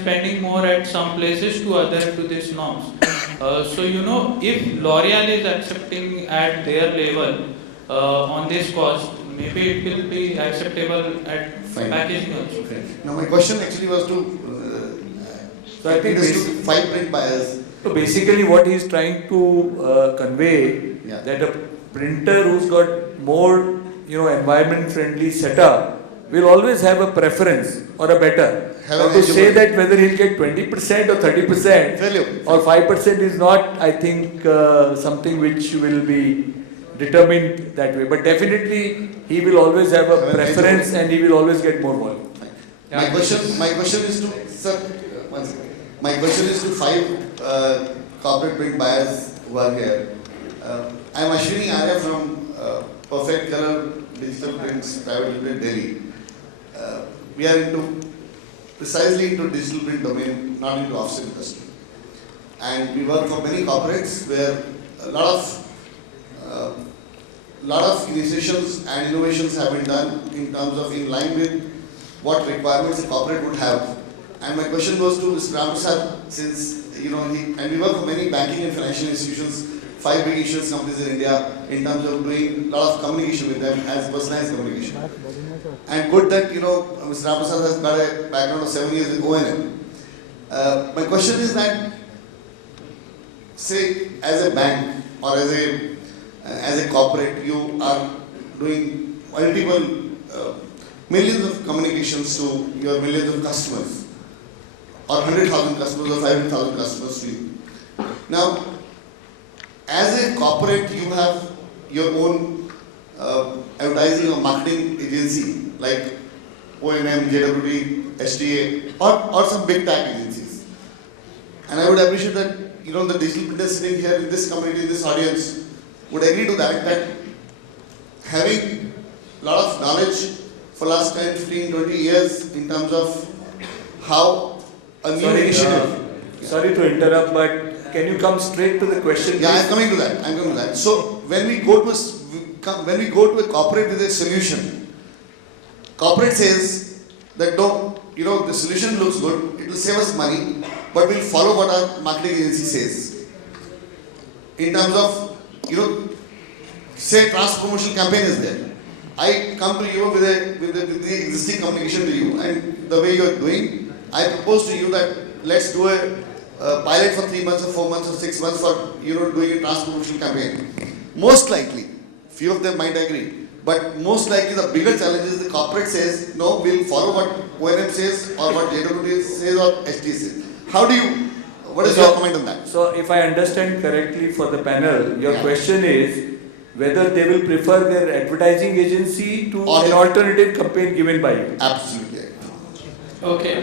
spending more at some places to adhere to these norms. So if L'Oreal is accepting at their level on this cost, maybe it will be acceptable at Fine. packaging also. Now my question actually was to So I think it is to five print buyers. So basically what he is trying to convey Yeah. that a printer who's got more environment friendly setup will always have a preference or a better. Have Now an to say eligible- that whether he'll get 20% or 30% Value. or 5% is not, I think, something which will be determined that way. But definitely he will always have a Have an preference eligible- and he will always get more volume. My question is to sir. One second. My question is to five corporate print buyers who are here. I am Ashwini Arya from Perfect Color Digital Prints Private Limited, Delhi. We are precisely into digital print domain, not into offset industry. And we work for many corporates where a lot of initiations and innovations have been done in terms of in line with what requirements a corporate would have. And my question goes to Mr. Ramprasad, since and we work for many banking and financial institutions, 5 big insurance companies in India, in terms of doing a lot of communication with them as personalized communication. And good that Mr. Ramprasad has got a background of 7 years with O&M. My question is that, say, as a bank or as a corporate, you are doing multiple millions of communications to your millions of customers, or 100,000 customers or 500,000 customers to you. Now, as a corporate, you have your own advertising or marketing agency like O&M, JWD, SDA, or some big tag agencies. And I would appreciate that the digital printers sitting here in this community, in this audience, would agree to that having a lot of knowledge for last 10, 15, 20 years in terms of how a new initiative. Sorry to interrupt, but can you come straight to the question? Yeah, please? I'm coming to that. So when we go to a corporate with a solution, corporate says that no, the solution looks good, it will save us money, but we'll follow what our marketing agency says. In terms of say trans promotion campaign is there. I come to you with the existing communication to you, and the way you are doing, I propose to you that let's do a pilot for 3 months or 4 months or 6 months for doing a trans promotion campaign. Most likely, few of them might agree, but most likely the bigger challenge is the corporate says no, we'll follow what O&M says or what JWD says or ST says. What is your comment on that? So if I understand correctly for the panel, your Yeah. question is whether they will prefer their advertising agency to Or an the- alternative campaign given by you. Absolutely. Okay.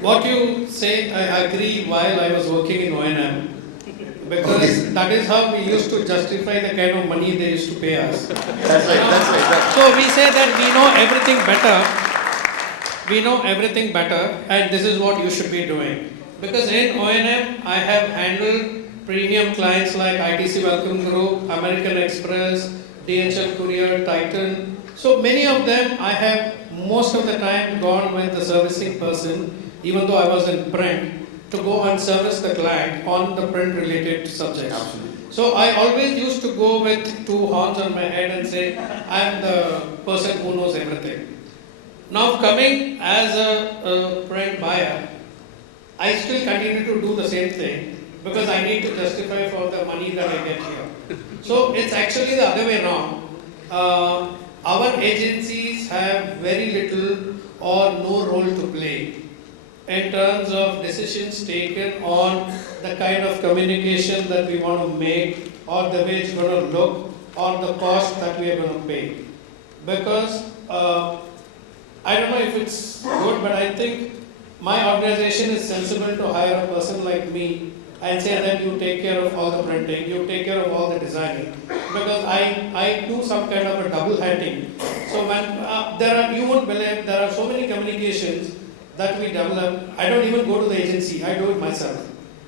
What you say, I agree while I was working in O&M, because Okay. that is how we used to justify the kind of money they used to pay us. That's right. So we say that we know everything better. We know everything better, and this is what you should be doing. Because in O&M, I have handled premium clients like ITC Welcome Group, American Express, DHL Courier, Titan. So many of them I have most of the time gone with the servicing person, even though I was in print, to go and service the client on the print related subjects. Absolutely. So I always used to go with 2 horns on my head and say, I am the person who knows everything. Now coming as a print buyer, I still continue to do the same thing because I need to justify for the money that I get here. So it's actually the other way around. Our agencies have very little or no role to play in terms of decisions taken on the kind of communication that we want to make, or the way it's going to look, or the cost that we are going to pay. Because I don't know if it's good, but I think my organization is sensible to hire a person like me and say that you take care of all the printing, you take care of all the designing, because I do some kind of a double hatting. So when you won't believe, there are so many communications that we develop. I don't even go to the agency, I do it myself.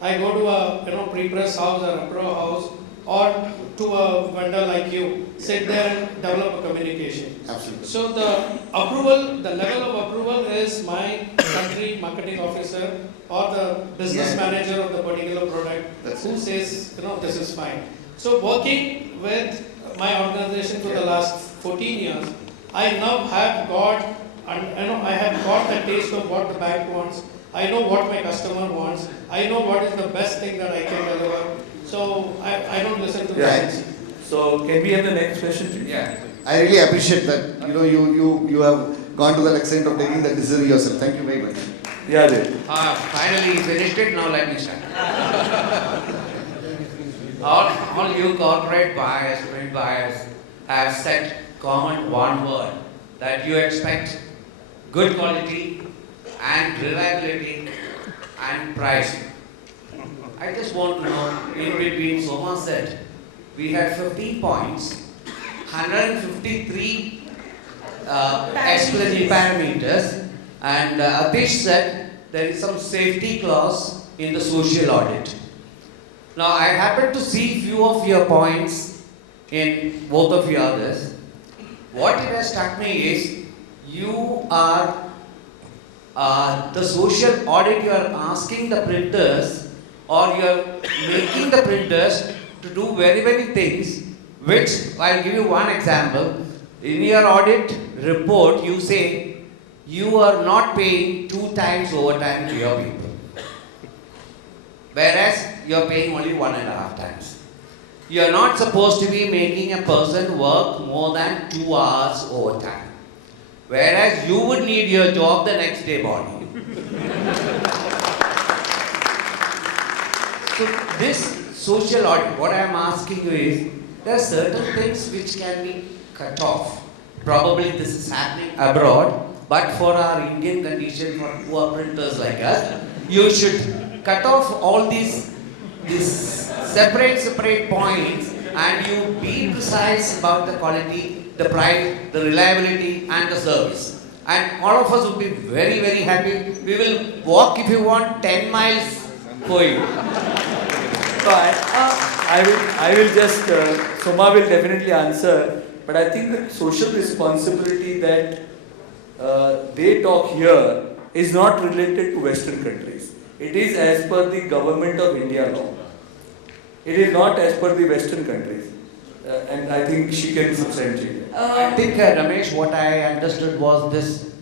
I go to a pre-press house or a pro house or to a vendor like you, sit there and develop a communication. Absolutely. So the approval, the level of approval is my country marketing officer or the business Yeah. manager of the particular product That's who it. says, this is fine. So working with my organization for the last 14 years, I now have got, and I have got the taste of what the bank wants. I know what my customer wants. I know what is the best thing that I can deliver. So I don't listen to the Yeah. things. So can we have the next question, please? Yeah. I really appreciate that. You have gone to that extent of taking that decision yourself. Thank you very much. Yeah, Dev. Finally finished it, now let me start. all you corporate buyers, print buyers have set common one word, that you expect good quality and reliability and price. I just want to know, in between Soma said, we had 15 points, 153 explosive parameters, and Atish said there is some safety clause in the social audit. Now I happen to see few of your points in both of your others. What it has struck me is you are the social audit, you are asking the printers or you are making the printers to do very, very things which, I'll give you one example. In your audit report, you say you are not paying 2 times overtime to your people. Whereas you are paying only 1.5 times. You are not supposed to be making a person work more than 2 hours overtime. Whereas you would need your job the next day morning. So this social audit, what I am asking you is, there are certain things which can be cut off. Probably this is happening abroad, but for our Indian condition, for poor printers like us, you should cut off all these separate points and you be precise about the quality, the price, the reliability and the service. And all of us would be very, very happy. We will walk, if you want, 10 miles for you. So I will just, Soma will definitely answer, but I think the social responsibility that they talk here is not related to Western countries. It is as per the Government of India law. It is not as per the Western countries. And I think she can substantiate. I think, Ramesh, what I understood was this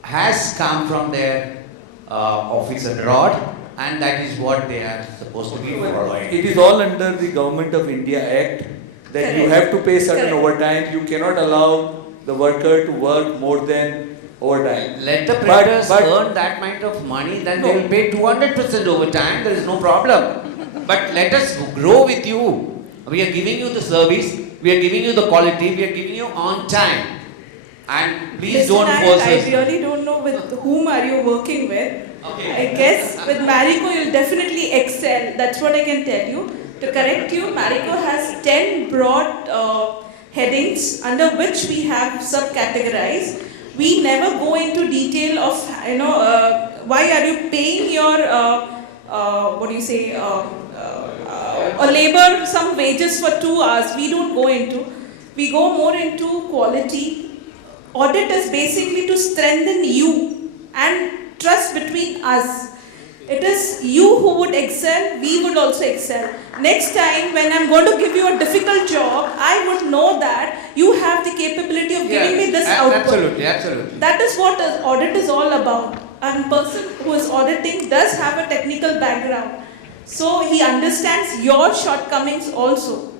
has come from their office abroad, and that is what they are supposed to be following. It is all under the Government of India Act that you have to pay certain Correct. overtime. You cannot allow the worker to work more than overtime. Let the But- printers but- earn that amount of money, then No. they will pay 200% overtime, there is no problem. But let us grow with you. We are giving you the service, we are giving you the quality, we are giving you on time. And please Listen, don't force I us. really don't know with whom are you working with. Okay. I guess with Marico you'll definitely excel. That's what I can tell you. To correct you, Marico has 10 broad headings under which we have subcategorized. We never go into detail of why are you paying your a labor some wages for 2 hours. We don't go into. We go more into quality. Audit is basically to strengthen you and trust between us. It is you who would excel, we would also excel. Next time when I'm going to give you a difficult job, I would know that you have the capability of giving me this output. Absolutely. That is what audit is all about. A person who is auditing does have a technical background. So he understands your shortcomings also.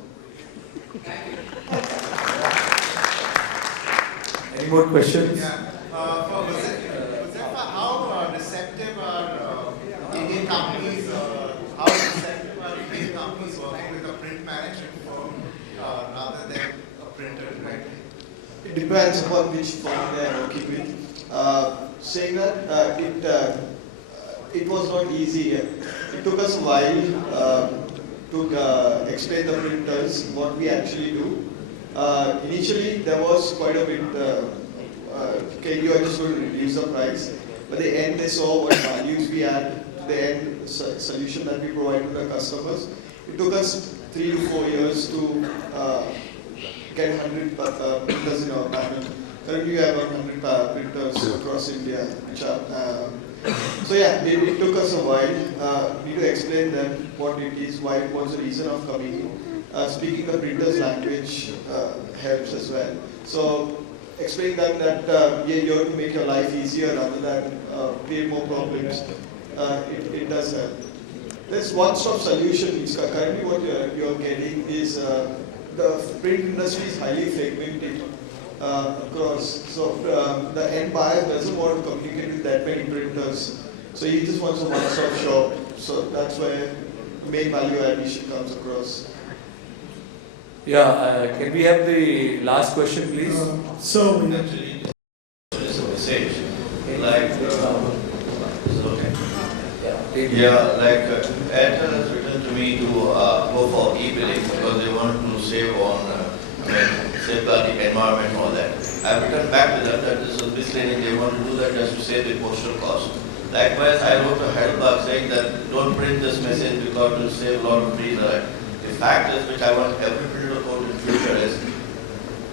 Any more questions? For Huzafa, how receptive are Indian companies, how receptive are Indian companies working with a print management firm rather than a printer directly? It depends upon which firm they are working with. Saying that it was not easy. It took us a while to explain the printers what we actually do. Initially, there was quite a bit. KU just going to reduce the price, but the end they saw what values we add to the end solution that we provide to the customers. It took us 3 to 4 years to get 100 printers in our panel. Currently, we have 100 printers across India, which are. So yeah, it took us a while. We need to explain them what it is, why, what's the reason of coming in. Speaking the printer's language helps as well. So explain them that you have to make your life easier rather than create more problems. It does help. There's one-stop solution. Currently, what you're getting is the print industry is highly fragmented across. So the end buyer doesn't want to communicate with that many printers. So he just wants a one-stop shop. So that's where main value addition comes across. Yeah, can we have the last question, please? So, It's a message. Like, Yeah. like Airtel has written to me to go for e-billing because they want to save on, safeguard the environment and all that. I've written back to them that this is misleading. They want to do that just to save the postal cost. Likewise, I wrote to Heidelberg saying that don't print this message because it will save a lot of trees. The fact is, which I want every printer to quote in future is,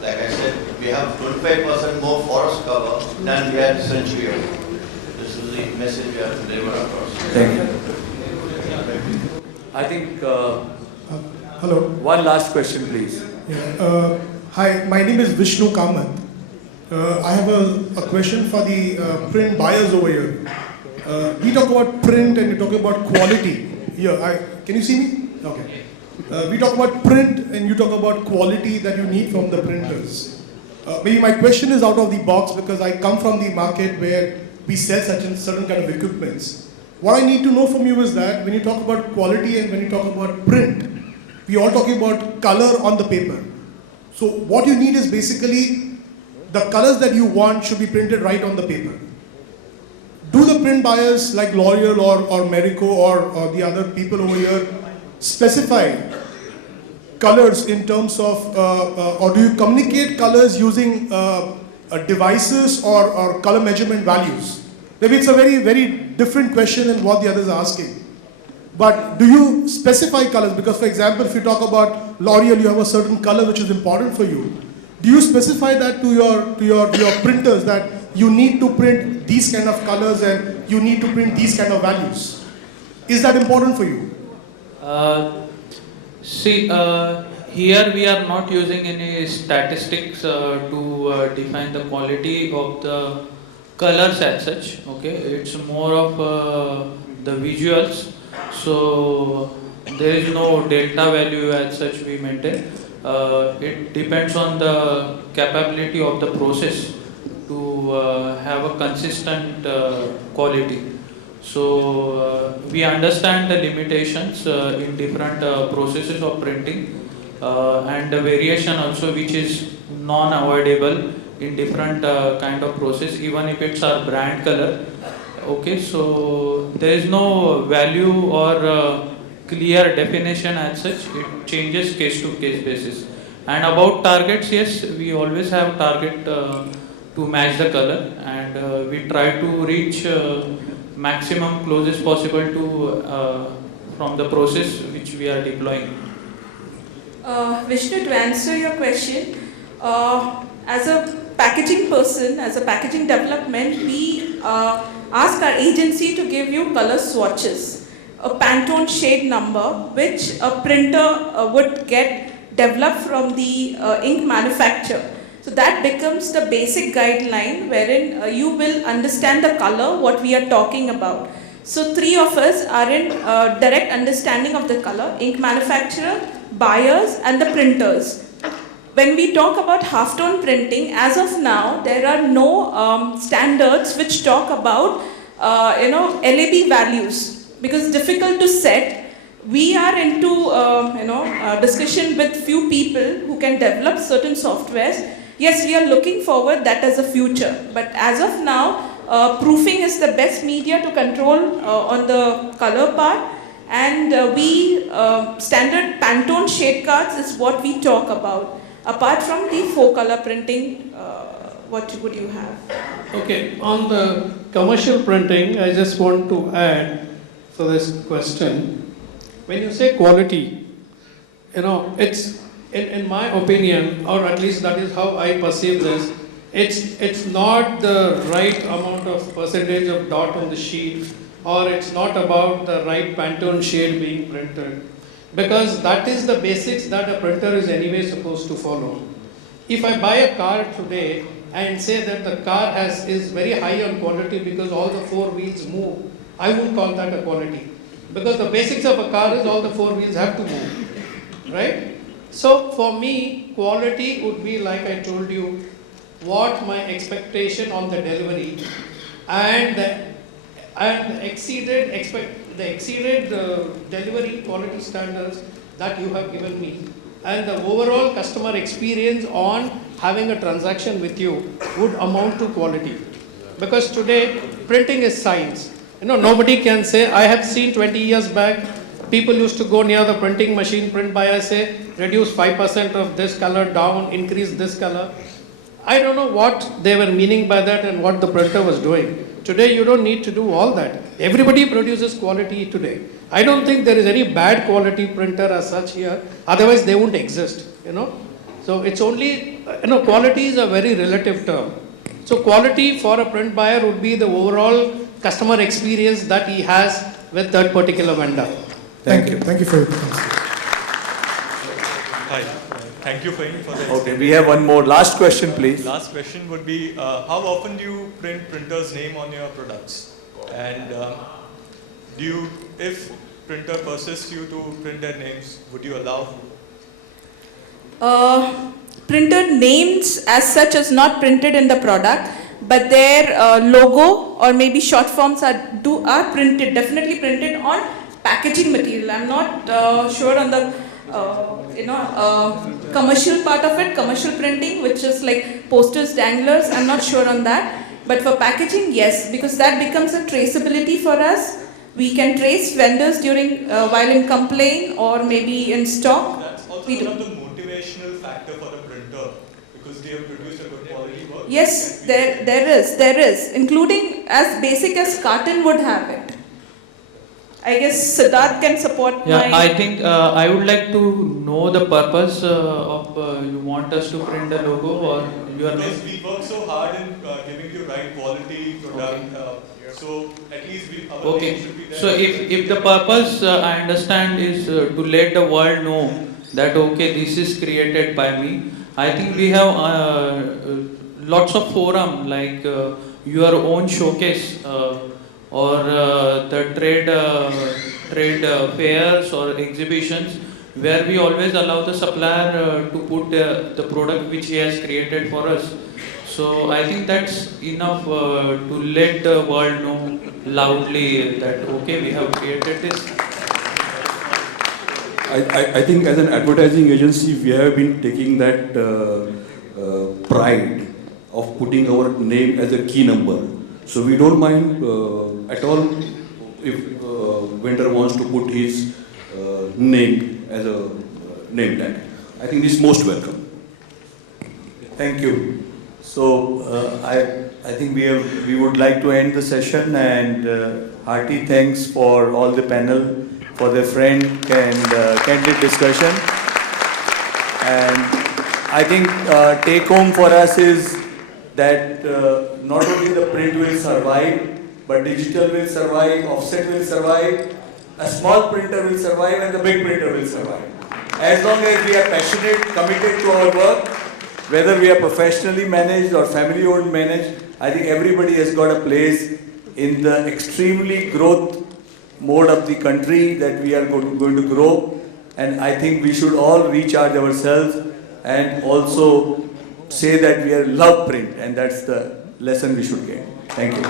like I said, we have 25% more forest cover than we had a century ago. This is the message we have to deliver across. Thank you. I think hello. one last question, please. Yeah. Hi, my name is Vishnu Kamath. I have a question for the print buyers over here. We talk about print and we talk about quality. Here, can you see me? Okay. We talk about print and you talk about quality that you need from the printers. Maybe my question is out of the box because I come from the market where we sell certain kind of equipments. What I need to know from you is that when you talk about quality and when you talk about print, we are all talking about color on the paper. So what you need is basically the colors that you want should be printed right on the paper. Do the print buyers like L'Oreal or Marico or the other people over here specify colors in terms of, or do you communicate colors using devices or color measurement values? Maybe it's a very, very different question than what the others are asking. But do you specify colors? Because for example, if you talk about L'Oreal, you have a certain color which is important for you. Do you specify that to your printers that you need to print these kind of colors and you need to print these kind of values? Is that important for you? Here we are not using any statistics to define the quality of the colors as such. Okay, it's more of the visuals. So there is no delta value as such we maintain. It depends on the capability of the process to have a consistent quality. So we understand the limitations in different processes of printing and the variation also which is non-avoidable in different kind of process, even if it's our brand color. Okay, so there is no value or clear definition as such. It changes case to case basis. And about targets, yes, we always have target to match the color, and we try to reach maximum closest possible to from the process which we are deploying. Vishnu, to answer your question, as a packaging person, as a packaging development, we ask our agency to give you color swatches, a Pantone shade number, which a printer would get developed from the ink manufacturer. So that becomes the basic guideline wherein you will understand the color, what we are talking about. So 3 of us are in direct understanding of the color: ink manufacturer, buyers and the printers. When we talk about halftone printing, as of now, there are no standards which talk about LAB values because it's difficult to set. We are into discussion with few people who can develop certain softwares. Yes, we are looking forward that as a future, but as of now, proofing is the best media to control on the color part, and standard Pantone shade cards is what we talk about. Apart from the 4-color printing, what would you have? Okay, on the commercial printing, I just want to add for this question. When you say quality, it's, in my opinion, or at least that is how I perceive this, it's not the right amount of percentage of dot on the sheet, or it's not about the right Pantone shade being printed, because that is the basics that a printer is anyway supposed to follow. If I buy a car today and say that the car is very high on quality because all the four wheels move, I would call that a quality. Because the basics of a car is all the four wheels have to move, right? So for me, quality would be, like I told you, what my expectation on the delivery and the exceeded delivery quality standards that you have given me, and the overall customer experience on having a transaction with you would amount to quality. Because today, printing is science. Nobody can say, I have seen 20 years back, people used to go near the printing machine, print buyer say, reduce 5% of this color down, increase this color. I don't know what they were meaning by that and what the printer was doing. Today, you don't need to do all that. Everybody produces quality today. I don't think there is any bad quality printer as such here. Otherwise, they won't exist, So it's only, quality is a very relative term. So quality for a print buyer would be the overall customer experience that he has with that particular vendor. Thank you. Thank you for your answer. Hi. Thank you for the Okay, we have one more. Last question, please. Last question would be, how often do you print printer's name on your products? And if printer persists you to print their names, would you allow? Printer names as such is not printed in the product, but their logo or maybe short forms are printed, definitely printed on packaging material. I'm not sure on the commercial part of it, commercial printing, which is like posters, danglers. I'm not sure on that. But for packaging, yes, because that becomes a traceability for us. We can trace vendors during while in complaint or maybe in stock. That's also one of the motivational factor for the printer, because they have produced a good quality work. Yes, there is, including as basic as carton would have it. I guess Siddharth can support Yeah, my... I think I would like to know the purpose of you want us to print the logo, or you are not. Because we work so hard in giving you right quality product, so at least our name should be there. So if the purpose I understand is to let the world know that okay, this is created by me, I think we have lots of forum like your own showcase or the trade fairs or exhibitions, where we always allow the supplier to put the product which he has created for us. So I think that's enough to let the world know loudly that okay, we have created this. I think as an advertising agency, we have been taking that pride of putting our name as a key number. So we don't mind at all if vendor wants to put his name as a name tag. I think this is most welcome. Thank you. So I think we would like to end the session, and hearty thanks for all the panel for their frank and candid discussion. And I think take home for us is that not only the print will survive, but digital will survive, offset will survive, a small printer will survive, and the big printer will survive. As long as we are passionate, committed to our work, whether we are professionally managed or family owned managed, I think everybody has got a place in the extremely growth mode of the country that we are going to grow. And I think we should all recharge ourselves and also say that we are love print, and that's the lesson we should get. Thank you.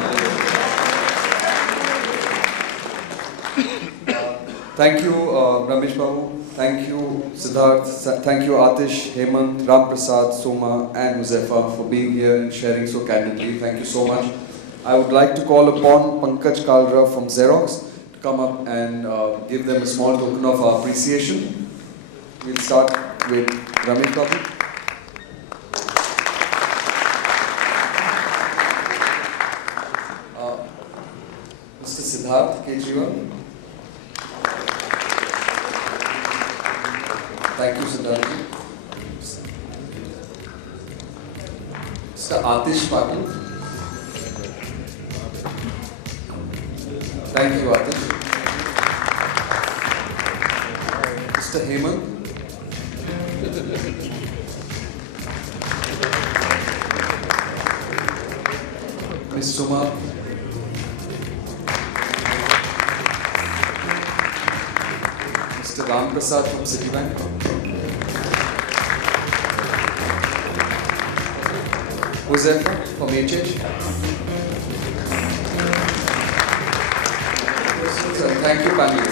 Thank you, Ramesh Babu. Thank you, Siddharth. Thank you, Atish, Hemant, Ram Prasad, Soma, and Muzefa for being here and sharing so candidly. Thank you so much. I would like to call upon Pankaj Kalra from Xerox to come up and give them a small token of our appreciation. We'll start with Ramesh Babu. Mr. Siddharth Kejriwal. Thank you, Siddharth. Mr. Atish Patil. Thank you, Atish. Mr. Hemant. Ms. Suma. Mr. Ram Prasad from Citibank. Josefa from HH. Thank you, panel.